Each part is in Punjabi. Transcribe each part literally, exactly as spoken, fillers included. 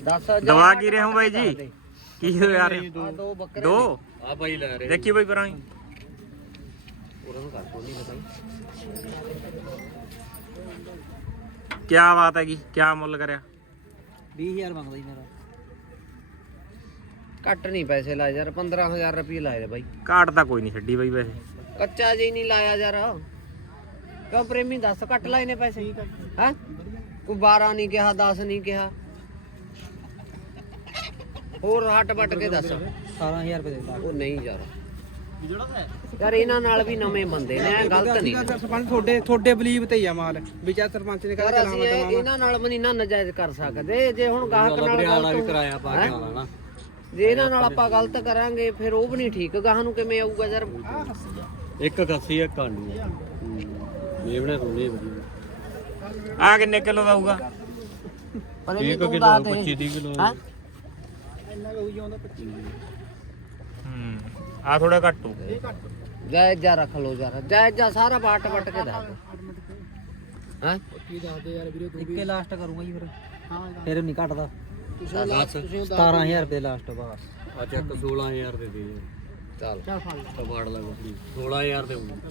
दस दवा की रहे हो भाई जी की होया रे दो बकरे दो ਆ ਭਾਈ ਲੈ ਰਹੇ देखिए भाई पराई क्या बात है क्या मुल करया बीस हजार मंगदा जी मेरा घट नहीं पैसे लाए यार पंद्रह हजार रुपये लाए भाई घाट तो कोई नहीं छड्डी भाई वैसे कच्चा जी नहीं लाया यार क्यों प्रेमी दस घट लाए ने पैसे है कोई बारह नहीं कहा दस नहीं कहा ਹੋਰ ਹਟ ਵੱਟ ਕੇ ਦੱਸ ਅਠਾਰਾਂ ਹਜ਼ਾਰ ਰੁਪਏ ਦੇ ਉਹ ਨਹੀਂ ਯਾਰ ਯਾਰ ਇਹਨਾਂ ਨਾਲ ਵੀ ਨਵੇਂ ਬੰਦੇ ਨੇ ਐ ਗਲਤ ਨਹੀਂ ਸਰਪੰਚ ਤੁਹਾਡੇ ਤੁਹਾਡੇ ਬਲੀਵ ਤੇ ਹੀ ਆ ਮਾਲ ਵਿਚਾਰ ਸਰਪੰਚ ਨੇ ਯਾਰ ਅਸੀਂ ਇਹ- ਇਹਨਾਂ ਨਾਲ ਵੀ ਨਹੀਂ ਨਾ ਨਜਾਇਜ਼ ਕਰ ਸਕਦੇ ਜੇ ਹੁਣ ਗਾਹਕ ਨਾਲ ਵਾਲਾ ਵੀ ਗਲਤ ਕਰਾਇਆ ਪਾ ਕੇ ਆਉਣਾ ਨਾ ਜੇ ਇਹਨਾਂ ਨਾਲ ਆਪਾਂ ਗਲਤ ਕਰਾਂਗੇ ਫਿਰ ਉਹ ਵੀ ਨਹੀਂ ਠੀਕ ਗਾਹ ਨੂੰ ਕਿਵੇਂ ਆਊਗਾ ਯਾਰ ਇੱਕ ਕੱਸੀ ਇੱਕ ਆਂਡੀ ਆ ਮੇਵਣੇ ਰੋਣੇ ਵਧੀਆ ਆ ਕਿੰਨੇ ਕਿਲੋ ਦਾ ਹੋਊਗਾ ਪਰ ਇਹ ਇੱਕ ਤੂੰ ਕਿਲੋ ਦੱਸ ਦੇ। ਪੱਚੀ ਤੀਹ ਕਿਲੋ ਹੈਂ? ਹੂੰ ਆ ਥੋੜਾ ਘੱਟ ਹੋ ਜਾਇਜ਼ ਜਾ ਰੱਖ ਲੋ ਯਾਰ ਜਾਇਜ਼ ਜਾ ਸਾਰਾ ਵਾਟ ਵਟ ਕੇ ਦੱਸ ਹੈ ਕੀ ਦੱਸਦੇ ਯਾਰ ਵੀਰੇ ਇੱਕੇ ਲਾਸਟ ਕਰੂੰਗਾ ਜੀ ਫਿਰ ਹਾਂ ਫਿਰ ਨਹੀਂ ਘਟਦਾ ਦੱਸ ਸਤਾਰਾਂ ਹਜ਼ਾਰ ਰੁਪਏ ਲਾਸਟ ਬਸ ਆ ਚੱਕ ਸੋਲਾਂ ਹਜ਼ਾਰ ਦੇ ਦੇ ਚੱਲ ਚੱਲ ਫੜ ਕਬਾੜ ਲਾ ਬੱਕਰੀ ਸੋਲਾਂ ਹਜ਼ਾਰ ਦੇ ਹੋਊ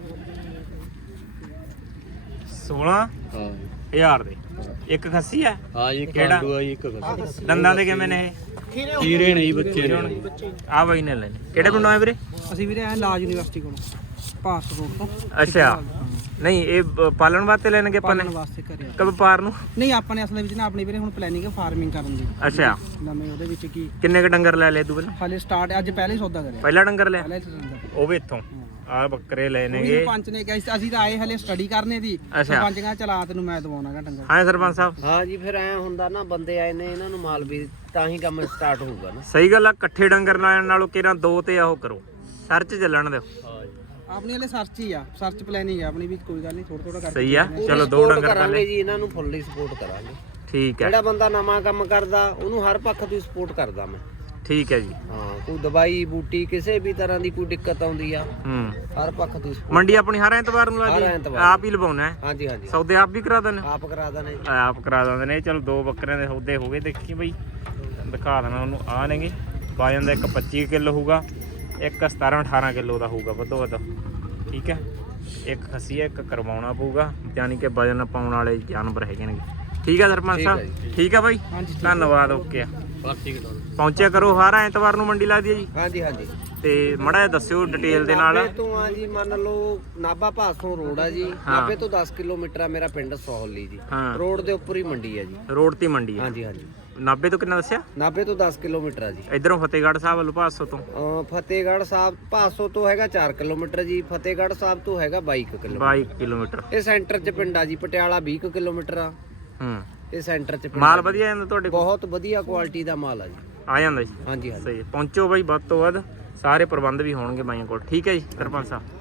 ਸੋਲਾਂ ਹਾਂ ਹਜ਼ਾਰ ਦੇ ਇੱਕ ਖੱਸੀ ਆ ਹਾਂ ਜੀ ਕਿਹੜਾ? ਕਾਂਡੂ ਆ ਜੀ ਇੱਕ ਕੱਸੀ ਦੰਦਾਂ ਦੇ ਕਿਵੇਂ ਨੇ ਕੀਰੇ ਨਹੀਂ ਬੱਚੇ ਨੇ ਆ ਬਾਈ ਨੇ ਲੈਣੇ ਕਿਹੜੇ ਪਿੰਡੋਂ ਆਏ ਵੀਰੇ ਅਸੀਂ ਵੀਰੇ ਐ ਲਾਜ ਯੂਨੀਵਰਸਿਟੀ ਕੋਲ ਭਾਰਤ ਰੋਡ ਤੋਂ ਅੱਛਾ ਨਹੀਂ ਇਹ ਬ- ਪਾਲਣ ਵਾਸਤੇ ਲੈਣਗੇ ਆਪਾਂ ਨੇ ਪਾਲਣ ਵਾਸਤੇ ਕਰਿਆ ਕਬ ਵਪਾਰ ਨੂੰ ਨਹੀਂ ਆਪਾਂ ਨੇ ਅਸਲ ਵਿੱਚ ਨਾ ਆਪਣੀ ਵੀਰੇ ਹੁਣ ਪਲੈਨਿੰਗ ਹੈ ਫਾਰਮਿੰਗ ਕਰਨ ਦੀ ਅੱਛਾ ਨਵੇਂ ਉਹਦੇ ਵਿੱਚ ਕੀ ਕਿੰਨੇ ਕ ਡੰਗਰ ਲੈ ਲਏ ਤੂੰ ਪਹਿਲਾਂ ਹਾਲੇ ਸਟਾਰਟ ਅੱਜ ਪਹਿਲੇ ਹੀ ਸੌਦਾ ਕਰਿਆ ਪਹਿਲਾ ਡੰਗਰ ਲਿਆ ਪਹਿਲੇ ਹੀ ਸੌਦਾ ਉਹ ਵੀ ਇੱਥੋਂ ਆ ਬੱਕਰੇ ਲੈ ਉਹੀ ਨੇਗੇ ਸਰਪੰਚ ਨੇ ਕਿਹਾ ਸੀ, ਅਸੀਂ ਤਾਂ ਆਏ ਹਲੇ ਸਟੱਡੀ ਕਰਨੇ ਦੀ ਅੱਛਾ। ਸਰਪੰਚ ਕਹਿੰਦਾ ਚਲਾ ਤੈਨੂੰ ਮੈਂ ਦਵਾਉਣਾਗਾ ਡੰਗਰ ਹਾਂ ਸਰਪੰਚ ਸਾਹਿਬ ਹਾਂ ਜੀ ਫਿਰ ਐ ਹੁੰਦਾ ਨਾ ਬੰਦੇ ਆਏ ਨੇ ਇਹਨਾਂ ਨੂੰ ਮਾਲ ਵੀ ਤਾਂ ਹੀ ਕੰਮ ਸਟਾਰਟ ਹੋਊਗਾ ਨਾ ਸਹੀ ਗੱਲ ਆ ਇਕੱਠੇ ਡੰਗਰ ਲੈਣ ਨਾਲੋਂ ਕਿਹੜਾ ਦੋ ਤੇ ਆਹੋ ਕਰੋ ਸਰਚ ਚੱਲਣ ਦਿਓ ਹਾਂ ਜੀ ਆਪਣੀ ਹਲੇ ਸਰਚ ਹੀ ਆ ਸਰਚ ਪਲੈਨਿੰਗ ਹੈ ਆਪਣੀ ਵੀ ਕੋਈ ਗੱਲ ਨਹੀਂ ਥੋੜਾ ਥੋੜਾ ਕਰਕੇ ਸਹੀ ਆ ਚਲੋ ਦੋ Support ਡੰਗਰ ਕਰ ਕਰਾਂਗੇ ਲੈ ਜੀ ਇਹਨਾਂ ਨੂੰ ਫੁੱਲੀ ਸਪੋਰਟ ਕਰਾਂਗੇ ਠੀਕ ਹੈ ਜਿਹੜਾ ਬੰਦਾ ਨਵਾਂ ਕੰਮ ਕਰਦਾ ਉਹਨੂੰ ਹਰ ਪੱਖ ਤੋਂ ਸਪੋਰਟ ਕਰਦਾ ਮੈਂ ਠੀਕ ਹੈ ਜੀ ਹਾਂ ਕੋਈ ਦਵਾਈ ਬੂਟੀ ਕਿਸੇ ਵੀ ਤਰ੍ਹਾਂ ਦੀ ਕੋਈ ਦਿੱਕਤ ਆਉਂਦੀ ਆ ਹੂੰ ਹਰ ਪੱਖ ਤੋਂ support- ਮੰਡੀ ਆਪਣੀ ਹਰ ਐਤਵਾਰ ਨੂੰ ਹਰ ਲੱਗਦੀ ਐਤਵਾਰ। ਆਪ ਹੀ ਲਵਾਉਣਾ ਹੈ ਹਾਂਜੀ ਹਾਂਜੀ ਸੌਦੇ ਆਪ ਵੀ ਕਰਾ ਦੇਣਾ ਆਪ ਕਰਾ ਦਨੇ ਆਪ ਕਰਾ ਦਿੰਦੇ ਨੇ ਚਲੋ ਦੋ ਬੱਕਰਿਆਂ ਦੇ ਸੌਦੇ ਹੋ ਗਏ ਦੇਖੀ ਬਈ ਦਿਖਾ ਦੇਣਾ ਉਹਨੂੰ ਆ ਨੇਗੇ ਵਜਨ ਦਾ ਇੱਕ ਪੱਚੀ ਕਿਲੋ ਹੋਊਗਾ ਇੱਕ ਸਤਾਰਾਂ ਅਠਾਰਾਂ ਕਿਲੋ ਦਾ ਹੋਊਗਾ ਵੱਧੋ ਵੱਧ ਠੀਕ ਹੈ ਇੱਕ ਖੱਸੀ ਹੈ ਇੱਕ ਕਰਵਾਉਣਾ ਪਊਗਾ ਯਾਨੀ ਕਿ ਵਜਨ ਪਾਉਣ ਵਾਲੇ ਜਾਨਵਰ ਹੈਗੇ ਨੇ ਠੀਕ ਹੈ ਸਰਪੰਚ ਠੀਕ ਹੈ ਸਾਹਿਬ ਠੀਕ ਹੈ ਬਾਈ ਹਾਂਜੀ ਧੰਨਵਾਦ ਓਕੇ ਆ ਬਸ ਠੀਕ ਹੈ ਪਹੁੰਚਿਆ ਕਰੋ ਹਰ ਐਤਵਾਰ ਨੂੰ ਮੰਡੀ ਲੱਗਦੀ ਹੈ ਜੀ ਹਾਂਜੀ ਹਾਂਜੀ ਤੇ ਮੜਾ ਜਿਹਾ ਦੱਸਿਓ ਡਿਟੇਲ ਦੇ ਨਾਲ ਨਾਭੇ ਤੋਂ ਆ ਜੀ ਮੰਨ ਲਓ ਨਾਭਾ ਭਾਸੋਂ ਰੋਡ ਆ ਜੀ ਨਾਭੇ ਤੋਂ ਦਸ ਕਿਲੋਮੀਟਰ ਆ ਮੇਰਾ ਪਿੰਡ ਸੋਹਲੀ ਜੀ ਹਾਂ ਰੋਡ ਦੇ ਉੱਪਰ ਹੀ ਮੰਡੀ ਆ ਜੀ ਰੋਡ ਤੇ ਮੰਡੀ ਹੈ ਹਾਂਜੀ ਹਾਂਜੀ ਨਾਭੇ ਤੋਂ ਕਿੰਨਾ ਦੱਸਿਆ ਨਾਭੇ ਤੋਂ ਦਸ ਕਿਲੋਮੀਟਰ ਆ ਜੀ ਇਧਰੋਂ ਫਤਿਹਗੜ੍ਹ ਸਾਹਿਬ ਵੱਲੋਂ ਪਾਸੋਂ ਤੋਂ ਅਹ ਫਤਿਹਗੜ੍ਹ ਸਾਹਿਬ ਭਾਸੋਂ ਤੋਂ ਹੈਗਾ ਚਾਰ ਕਿਲੋਮੀਟਰ ਜੀ ਫਤਿਹਗੜ੍ਹ ਸਾਹਿਬ ਤੋਂ ਹੈਗਾ ਬਾਈ ਕੁ ਕਿਲੋਮੀਟਰ ਬਾਈ ਕਿਲੋਮੀਟਰ ਇਹ ਸੈਂਟਰ 'ਚ ਪਿੰਡ ਆ ਜੀ ਪਟਿਆਲਾ ਵੀਹ ਕੁ ਕਿਲੋਮੀਟਰ ਆ ਹੂੰ ਇਹ ਸੈਂਟਰ 'ਚ ਪਿੰਡ ਮਾਲ ਆ ਜੀ। ਵਧੀਆ ਜਾਂਦਾ ਤੁਹਾਡੇ ਕੋਲ ਬਹੁਤ ਵਧੀਆ ਕੁਆਲਿਟੀ ਦਾ ਮਾਲ ਆ ਜੀ ਆ ਜਾਂਦਾ ਜੀ ਹਾਂਜੀ ਹਾਂਜੀ ਸਹੀ ਪਹੁੰਚੋ ਬਾਈ ਵੱਧ ਤੋਂ ਵੱਧ ਸਾਰੇ ਪ੍ਰਬੰਧ ਵੀ ਹੋਣਗੇ ਬਾਈਆਂ ਕੋਲ ਠੀਕ ਹੈ ਜੀ ਸਰਪੰਚ ਸਾਹਿਬ